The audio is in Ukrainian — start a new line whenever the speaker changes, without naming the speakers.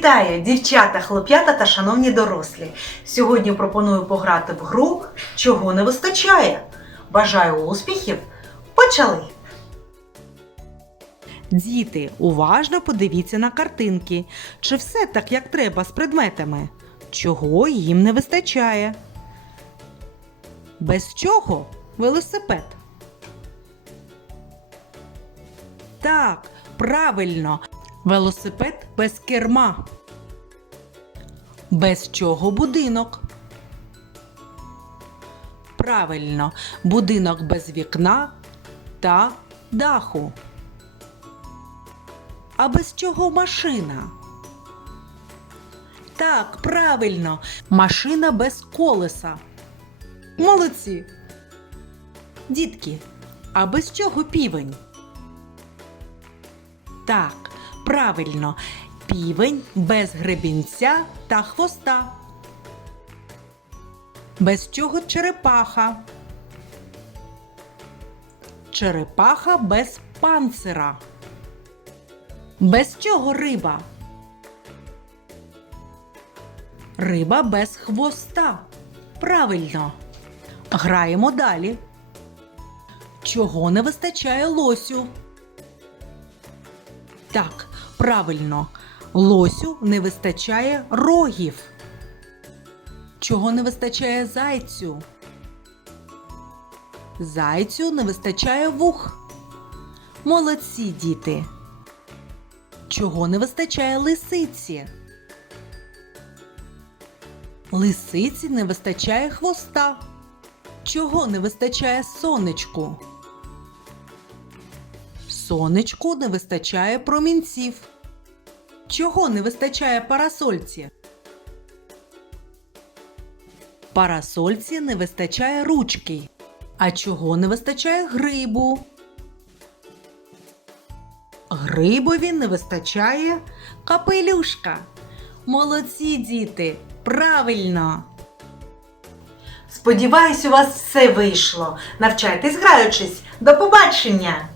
Вітаю, дівчата, хлоп'ята та шановні дорослі. Сьогодні пропоную пограти в гру, чого не вистачає. Бажаю успіхів. Почали!
Діти, уважно подивіться на картинки. Чи все так, як треба з предметами? Чого їм не вистачає? Без чого велосипед? Так, правильно. Велосипед без керма. Без чого будинок? Правильно, будинок без вікна та даху. А без чого машина? Так, правильно, машина без колеса. Молодці. Дітки, а без чого півень? Так, правильно, півень без гребінця та хвоста. Без чого черепаха? Черепаха без панцира. Без чого риба? Риба без хвоста. Правильно. Граємо далі. Чого не вистачає лосю? Так, правильно. Лосю не вистачає рогів. Чого не вистачає зайцю? Зайцю не вистачає вух. Молодці діти. Чого не вистачає лисиці? Лисиці не вистачає хвоста. Чого не вистачає сонечку? Сонечку не вистачає промінців. Чого не вистачає парасольці? Парасольці не вистачає ручки. А чого не вистачає грибу? Грибові не вистачає капелюшка. Молодці діти! Правильно!
Сподіваюсь, у вас все вийшло. Навчайтесь граючись. До побачення!